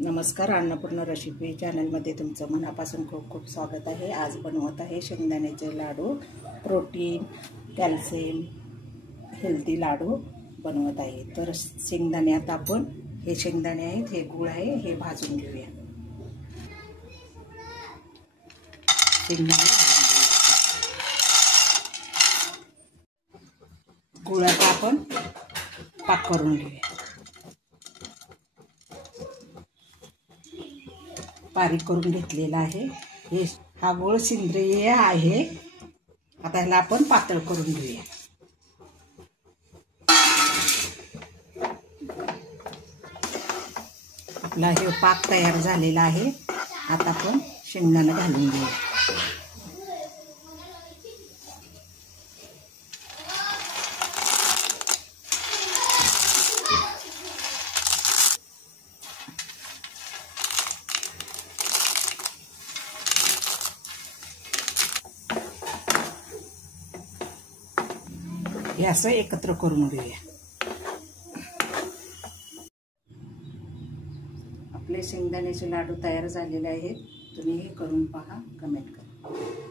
नमस्कार, अन्नपूर्ण रेसिपी चॅनलमध्ये तुमचं मनापासून खूप खूप स्वागत आहे। आज बनवत आहे शेंगदाण्याचे लाडू। प्रोटीन, कॅल्शियम, हेल्दी लाडू बनवत आहे। तर शेंगदाण्यात आपण हे शेंगदाणे आहेत, हे गूळ आहे, हे भाजून घेऊया। गुळाचा आपण पाक करून घेऊया। बारीक करून घेतलेला आहे। हा गूळ सेंद्रिय आहे। आता ह्याला आपण पातळ करून घेऊया। आपला हे पाक तयार झालेला आहे। आता आपण शेंगदाणे घालून घेऊया। हे असं एकत्र करून घेऊया। आपले शेंगदाण्याचे लाडू तयार झालेले आहेत। तुम्ही हे करून पहा, कमेंट करा।